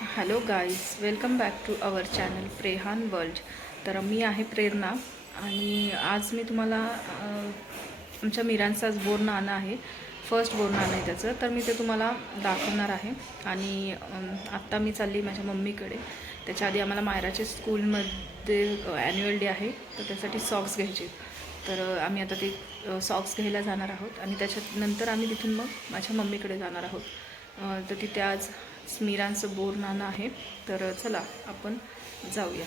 Hello guys welcome back to our channel Prehan world तर मी आहे प्रेरणा आणि आज मी तुम्हाला आमच्या मिरांचा आज बोर नाणं आहे. फर्स्ट बोर नाणं आहे त्याचं. तर मी ते तुम्हाला दाखवणार आहे. आणि आत्ता मी चालली माझ्या मम्मीकडे. त्याच्या आधी आम्हाला मायराचे स्कूलमध्ये ॲन्युअल डे आहे. तर त्यासाठी सॉक्स घ्यायचे. तर आम्ही आता ते सॉक्स घ्यायला जाणार आहोत. आणि त्याच्यानंतर आम्ही तिथून मग माझ्या मम्मीकडे जाणार आहोत. तर तिथे आज स्मिरांचं बोर नाणं आहे. तर चला आपण जाऊया.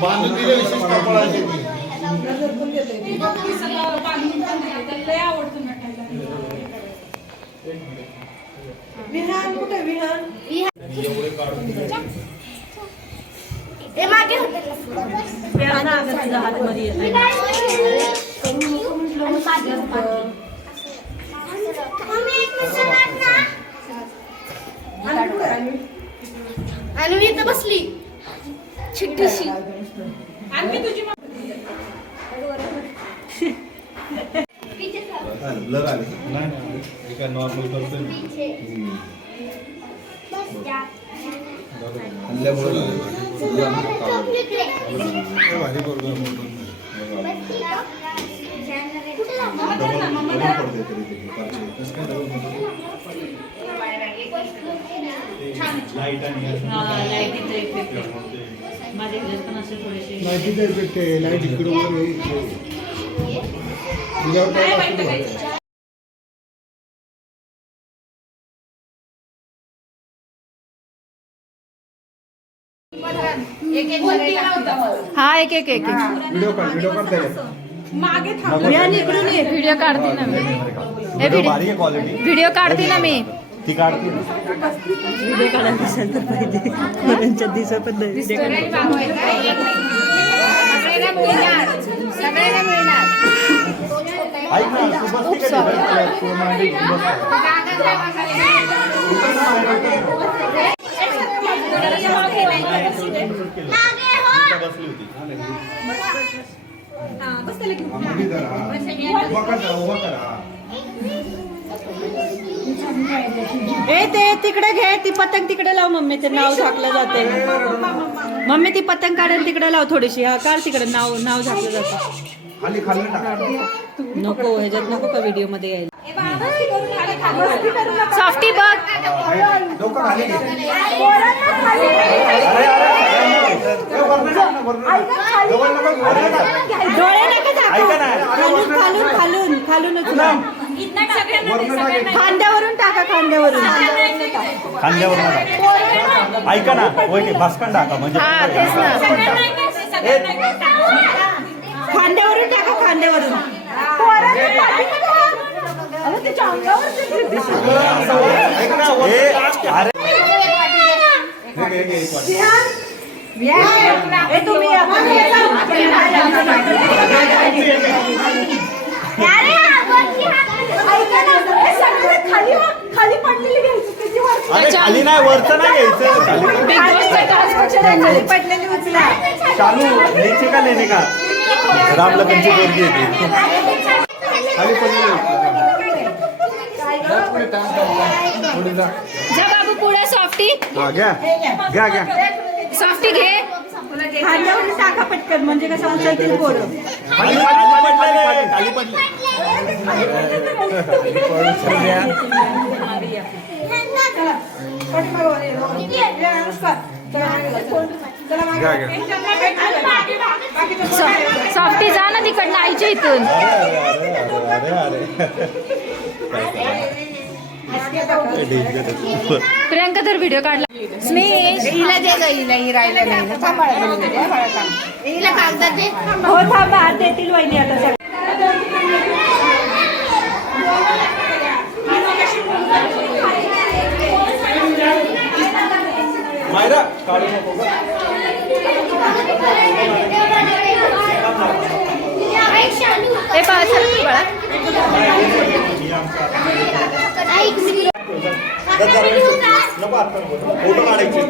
बांधून दिले विशेष कपडाचे विहान कुठे विहान मागे होते हातमध्ये येत आणि मी इथं बसली. आले नाही काय नॉर्मल लाईटीचा इफेक्ट माझे घर पण असे थोडेसे लाईटीचा इफेक्ट आहे लाइट इकडे वर आहे. तुझ्यावर काय वाटतं बघ. हा एक एक एक व्हिडिओ काढ व्हिडिओ काढ त्याच्यात. विहान इकडून ये व्हिडिओ काढते ना मी हे व्हिडिओ व्हिडिओ भारी आहे क्वालिटी व्हिडिओ काढते ना मी ती काढते ना. व्हिडिओ काढायला दिसायला तर पाहिजे कोणाच्या दिसा पण नाही व्हिडिओ काढायला ऐक ना तू बसती का तिथं? तू मांडी घेऊन बस. इथं बसली होती. ए ते तिकडे घे ती पतंग तिकडे लाव मम्मी ते नाव झाकलं जाते मम्मी ती पतंग काढून तिकडे लाव थोडीशी हा काढ तिकडे नाव नाव झाकलं जातं खाली खाली टाक. नको ह्याच्यात नको का व्हिडिओमध्ये यायला सॉफ्टी बघ. डोळे नका ऐका ना. झाकू खालून खालून खालून खालूनच. वरनं टाक एक. खांद्यावरून टाका खांद्यावरून खांद्यावर टाक. ऐका ना वहिनी भास्कन टाका म्हणजे हा तेच ना खांद्यावरून टाका खांद्यावरून अहो. ए, तुम्ही या. खाली नाही वरचं नाही घ्यायचं. खाली पडलेली उचला. चालू का नेणे का? गर्दी येते खाली पडलेली जा बाबू पुढे सॉफ्टी घ्या. घ्या घ्या. सॉफ्टी घे. खांद्यावर टाका पटकन म्हणजे कसं पोरं खाली खाली पडले खाली पडले घ्या घ्या सॉफ्टी जा ना तिकडनं आईच्या इथून. प्रियांका तर व्हिडिओ काढला. स्नेश. हिला दे गं, हिला ही राहिलं नाही. ना. हिला कागदात दे हो थांबा. आज देतील वहिनी आता सगळं. मायरा काढू नको. ए बाळा नको आता. फोटो काढायचे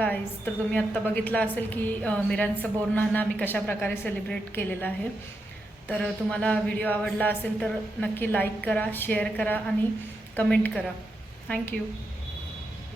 गाईज तर तुम्ही आत्ता बघितलं असेल की मिरांचं बोरणांना आम्ही कशा प्रकारे सेलिब्रेट केलेलं आहे. तर तुम्हाला व्हिडिओ आवडला असेल तर नक्की लाईक करा शेअर करा आणि कमेंट करा. थँक्यू